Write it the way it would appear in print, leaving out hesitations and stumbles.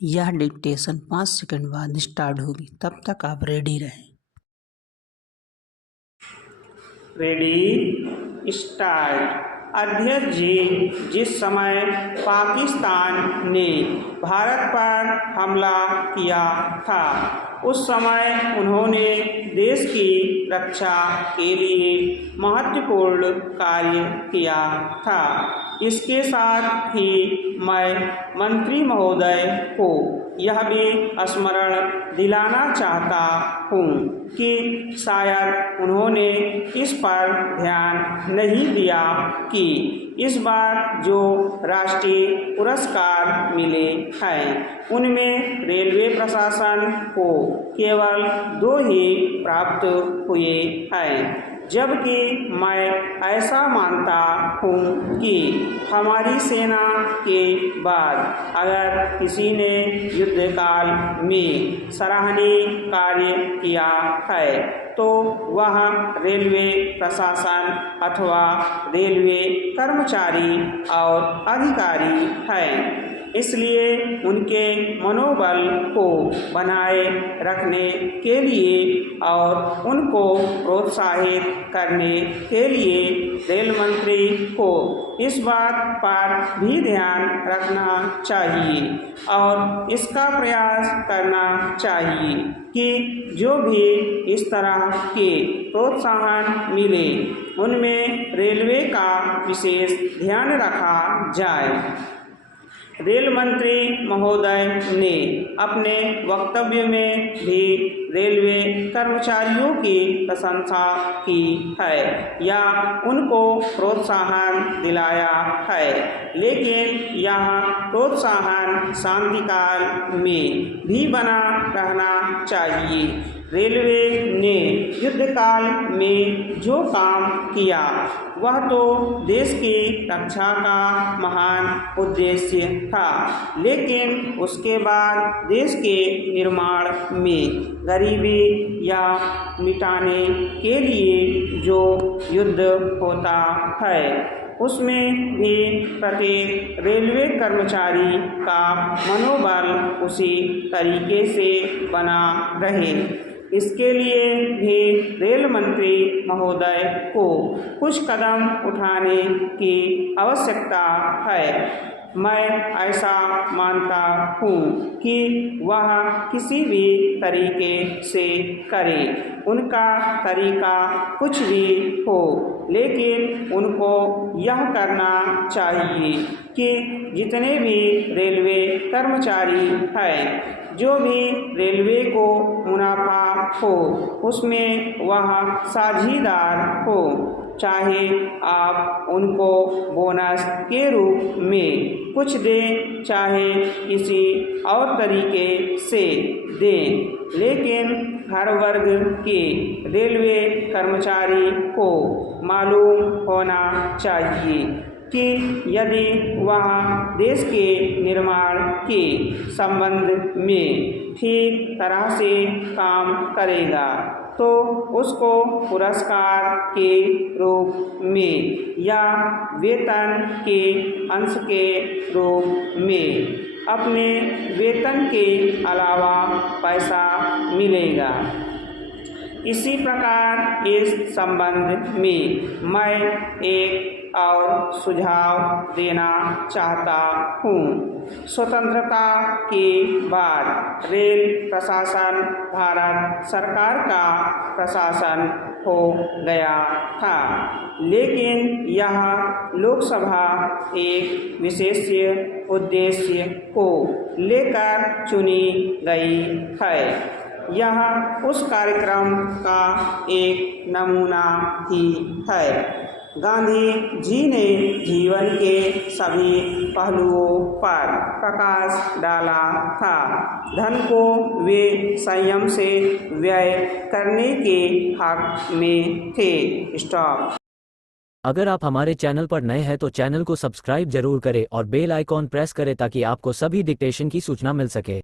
यह dictation 5 second बाद start होगी, तब तक आप रेडी रहें। Ready start. अध्यक्ष जी, जिस समय पाकिस्तान ने भारत पर हमला किया था उस समय उन्होंने देश की रक्षा के लिए महत्वपूर्ण कार्य किया था। इसके साथ ही मैं मंत्री महोदय को यह भी स्मरण दिलाना चाहता हूँ कि शायद उन्होंने इस पर ध्यान नहीं दिया कि इस बार जो राष्ट्रीय पुरस्कार मिले हैं उनमें रेलवे प्रशासन को केवल 2 ही प्राप्त हुए हैं, जबकि मैं ऐसा मानता हूँ कि हमारी सेना के बाद अगर किसी ने युद्धकाल में सराहनीय कार्य किया है तो वह रेलवे प्रशासन अथवा रेलवे कर्मचारी और अधिकारी हैं। इसलिए उनके मनोबल को बनाए रखने के लिए और उनको प्रोत्साहित करने के लिए रेल मंत्री को इस बात पर भी ध्यान रखना चाहिए और इसका प्रयास करना चाहिए कि जो भी इस तरह के प्रोत्साहन मिले उनमें रेलवे का विशेष ध्यान रखा जाए। रेल मंत्री महोदय ने अपने वक्तव्य में भी रेलवे कर्मचारियों की प्रशंसा की है या उनको प्रोत्साहन दिलाया है, लेकिन यह प्रोत्साहन शांतिकाल में भी बना रहना चाहिए। रेलवे ने युद्धकाल में जो काम किया वह तो देश की रक्षा का महान उद्देश्य था, लेकिन उसके बाद देश के निर्माण में गरीबी या मिटाने के लिए जो युद्ध होता है उसमें भी प्रत्येक रेलवे कर्मचारी का मनोबल उसी तरीके से बना रहे। इसके लिए भी रेल मंत्री महोदय को कुछ कदम उठाने की आवश्यकता है। मैं ऐसा मानता हूँ कि वह किसी भी तरीके से करे, उनका तरीका कुछ भी हो, लेकिन उनको यह करना चाहिए कि जितने भी रेलवे कर्मचारी हैं, जो भी रेलवे को मुनाफा हो उसमें वह साझीदार हो, चाहे आप उनको बोनस के रूप में कुछ दें चाहे किसी और तरीके से दें, लेकिन हर वर्ग के रेलवे कर्मचारी को मालूम होना चाहिए कि यदि वह देश के निर्माण के संबंध में ठीक तरह से काम करेगा तो उसको पुरस्कार के रूप में या वेतन के अंश के रूप में अपने वेतन के अलावा पैसा मिलेगा। इसी प्रकार इस संबंध में मैं एक और सुझाव देना चाहता हूँ। स्वतंत्रता के बाद रेल प्रशासन भारत सरकार का प्रशासन हो गया था, लेकिन यह लोकसभा एक विशेष उद्देश्य को लेकर चुनी गई है। यह उस कार्यक्रम का एक नमूना ही है। गांधी जी ने जीवन के सभी पहलुओं पर प्रकाश डाला था। धन को वे संयम से व्यय करने के हक में थे। स्टॉप। अगर आप हमारे चैनल पर नए हैं तो चैनल को सब्सक्राइब जरूर करें और बेल आइकॉन प्रेस करें ताकि आपको सभी डिक्टेशन की सूचना मिल सके।